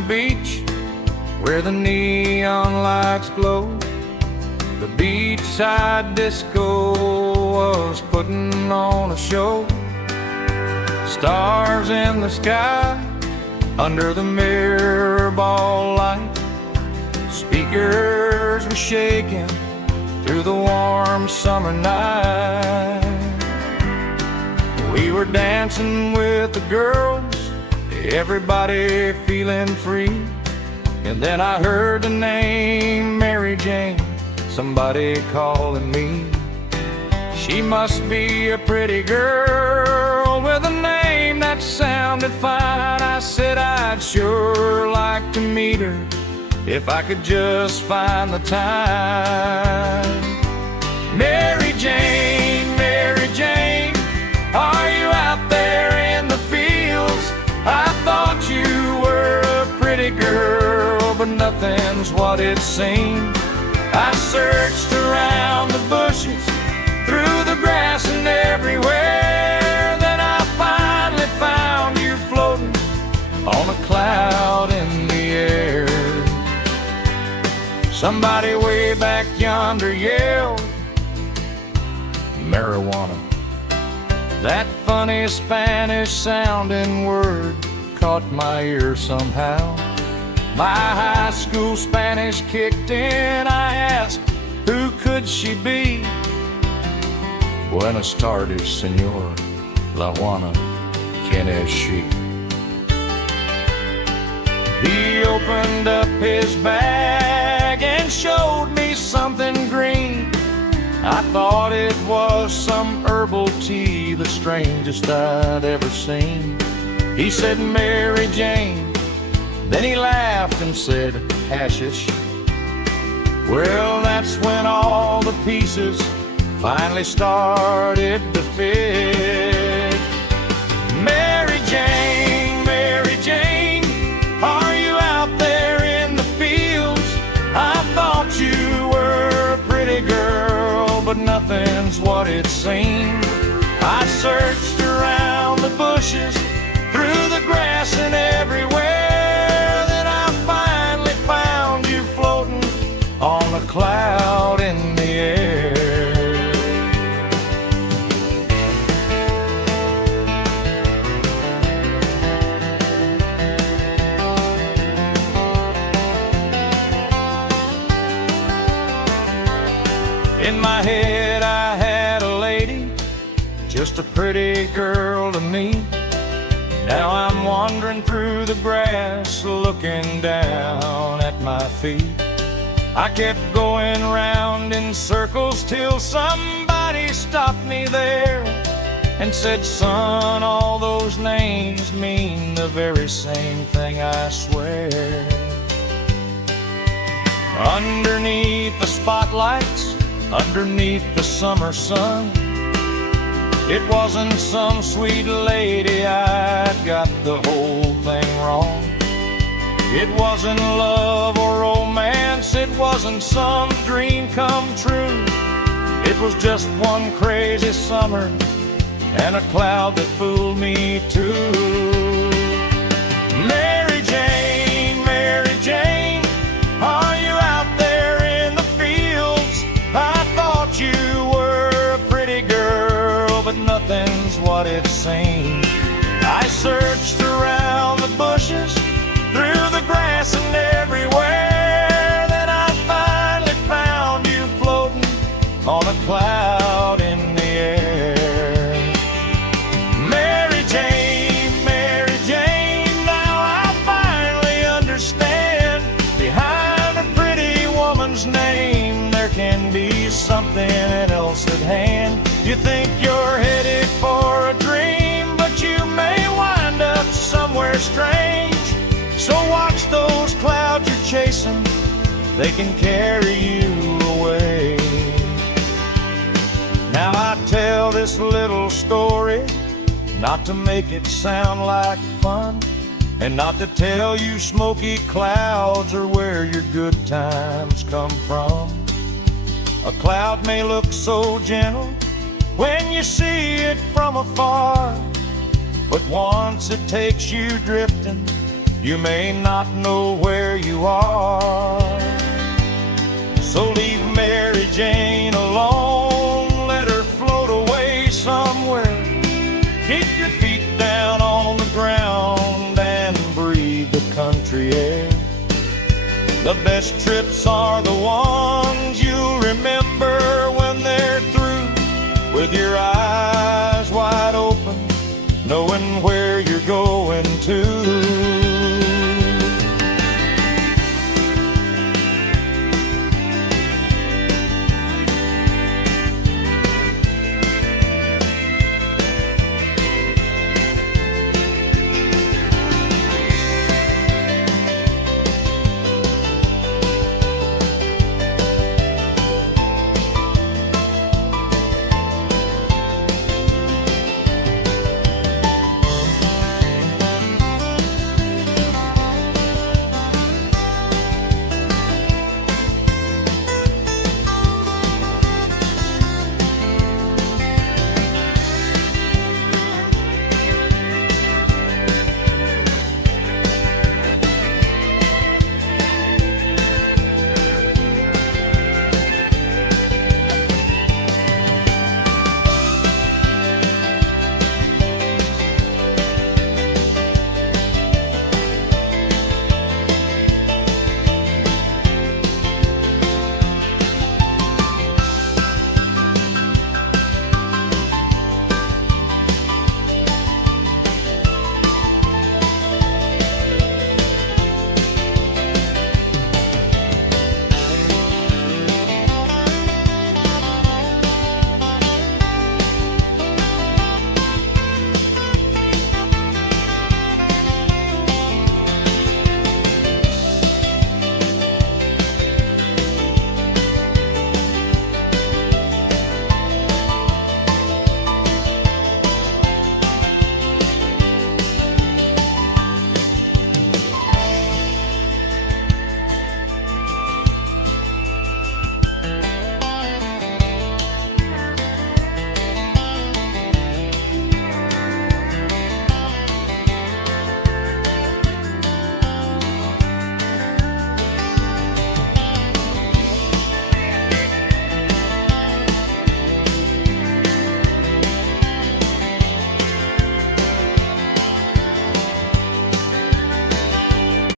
beach where the neon lights glow. The beachside disco was putting on a show. Stars in the sky under the mirror ball light. Speakers were shaking through the warm summer night. We were dancing with the girls, everybody feeling free. And then I heard the name Mary Jane, somebody calling me. She must be a pretty girl with a name that sounded fine. I said I'd sure like to meet her if I could just find the time. Mary Jane, Mary Jane, are you out there in the fields? I thought you were a pretty girl, but nothing's what it seemed. I searched around the bushes, through the grass and everywhere. Then I finally found you floating on a cloud in the air. Somebody way back yonder yelled, marijuana. That funny Spanish-sounding word caught my ear somehow. My high school Spanish kicked in. I asked, who could she be? Buenas tardes, senor. La Juana, ¿quién es she? He opened up his bag and showed me something green. I thought it was some herbal tea, the strangest I'd ever seen. He said, Mary Jane. Then he laughed and said, hashish. Well, that's when all the pieces finally started to fit. Mary Jane, are you out there in the fields? I thought you were a pretty girl, but nothing's what it seemed. I searched around the bushes, through the grass and everywhere. Then I finally found you floating on a cloud in the air. In my head I had a lady, just a pretty girl to me. Now I'm wandering through the grass, looking down at my feet. I kept going round in circles till somebody stopped me there and said, son, all those names mean the very same thing, I swear. Underneath the spotlights, underneath the summer sun, it wasn't some sweet lady, I'd got the whole thing wrong. It wasn't love or romance, it wasn't some dream come true. It was just one crazy summer and a cloud that fooled me too. Mary Jane, are you out there in the fields? I thought you were a pretty girl, but nothing's what it seemed. I searched around the bushes, through the grass and everywhere. Then I finally found you floating on a cloud in the air. Mary Jane, now I finally understand. Behind a pretty woman's name, there can be something else at hand. You think you're headed for a dream, but you may wind up somewhere strange. So watch those clouds you're chasing, they can carry you away. Now I tell this little story not to make it sound like fun, and not to tell you smoky clouds are where your good times come from. A cloud may look so gentle when you see it from afar, but once it takes you drifting, You may not know where you are. So leave Mary Jane alone, let her float away somewhere. Keep your feet down on the ground and breathe the country air. The best trips are the ones you'll remember when they're through, with your eyes